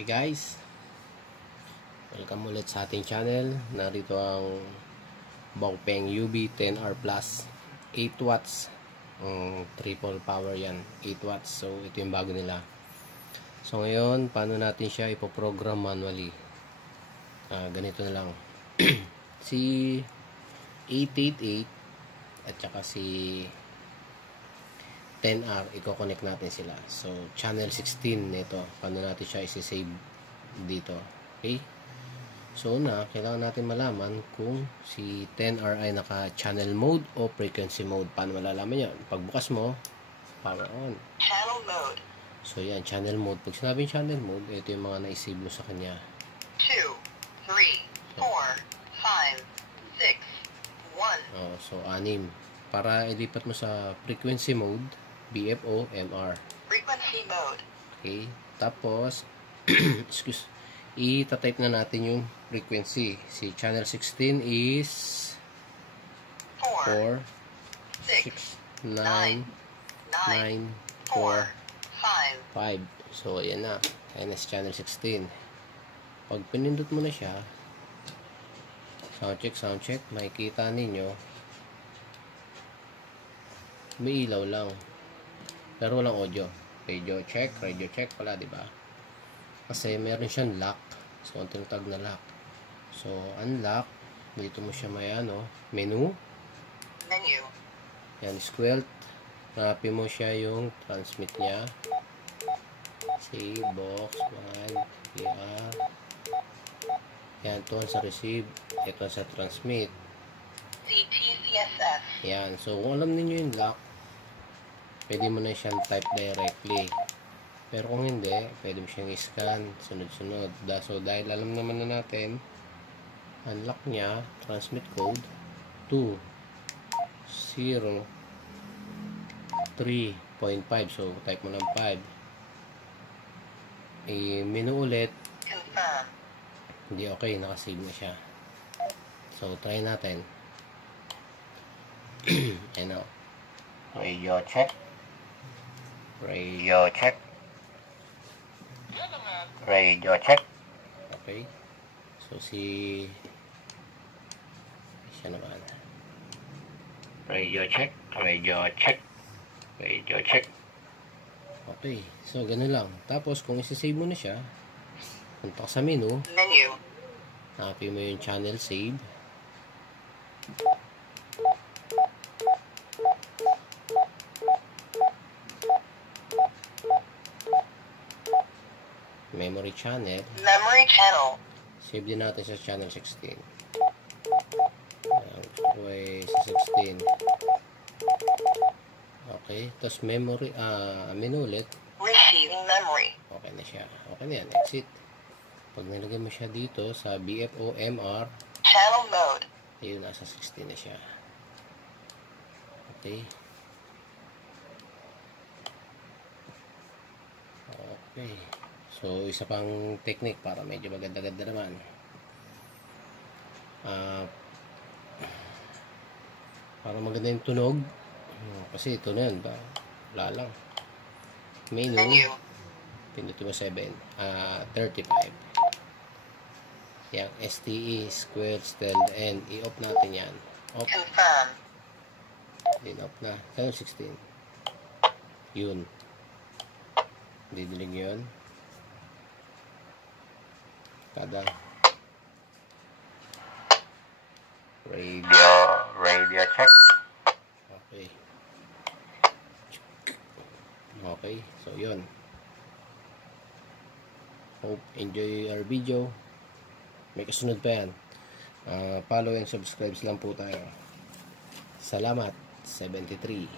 Okay guys, welcome ulit sa ating channel. Narito ang Baopeng UB10R Plus 8 watts, triple power yan, 8 watts. So ito yung bago nila. So ngayon, paano natin siya ipoprogram manually? Ganito na lang. Si 888 at saka si 10R, i-connect natin sila. So, channel 16 nito. Paano natin siya isi-save dito. Okay? So, kailangan natin malaman kung si 10R ay naka-channel mode o frequency mode. Paano malalaman yan? Pagbukas mo, power on. Channel mode. So, yan, channel mode. Pag sinabing channel mode, ito yung mga na-save mo sa kanya. 2, 3, 4, 5, 6, 1. So, 6. Para ilipat mo sa frequency mode, BFO, MR. Frequency mode. Okay. Tapos, i-type na natin yung frequency. Si channel 16 is 4, 6, 9, 9, 4, 5. So, ayan na. Ayan na si channel 16. Pag pinindot mo na siya, sound check, makikita ninyo, may ilaw lang. Pero walang audio. Radio check pala, di ba? Kasi meron siyang lock. So, ang tinatawag na lock. So, unlock. Dito mo siya may menu. Yan, squirt. Hanapin mo siya yung transmit niya. Save, box, mod, PR. Yan, ito sa receive. Ito sa transmit. CTCSS. Yan. So, kung alam niyo yung lock, pwede mo na siyang type directly. Pero kung hindi, pwede mo siyang i-scan sunod-sunod. So, dahil alam naman na natin, unlock niya, transmit code 2 0 3.5. So, type mo ng 5. I-menu ulit. Confirm. Hindi okay, nakasave na siya. So, try natin. Ayan o. Radio check. Radio check. Okay. So, siya naman. Radio check. Okay. So, ganun lang. Tapos, kung isi-save mo na siya, punta ka sa menu. Hanapin mo yung channel save. Memory channel. Save din natin sa channel 16. Gusto ko ay sa 16. Okay. Tapos memory, menu ulit. Receiving memory. Okay na siya. Okay na yan. Exit. Pag nilagay mo siya dito sa BFO MR, channel mode. ayun, nasa 16 na siya. Okay. Okay. So, isa pang technique para medyo maganda-ganda naman. Para maganda yung tunog. Kasi ito na yun. Wala lang. Menu. Pinutin mo 7. 35. Yang STE, square, stand, and i-off natin yan. Off. Confirm. Din off na. Channel 16. Yun. Didilig yun. Kada radio check. Okay, so yun. Hope enjoy our video. May kasunod pa yan. Follow and subscribe lang po tayo. Salamat. 73.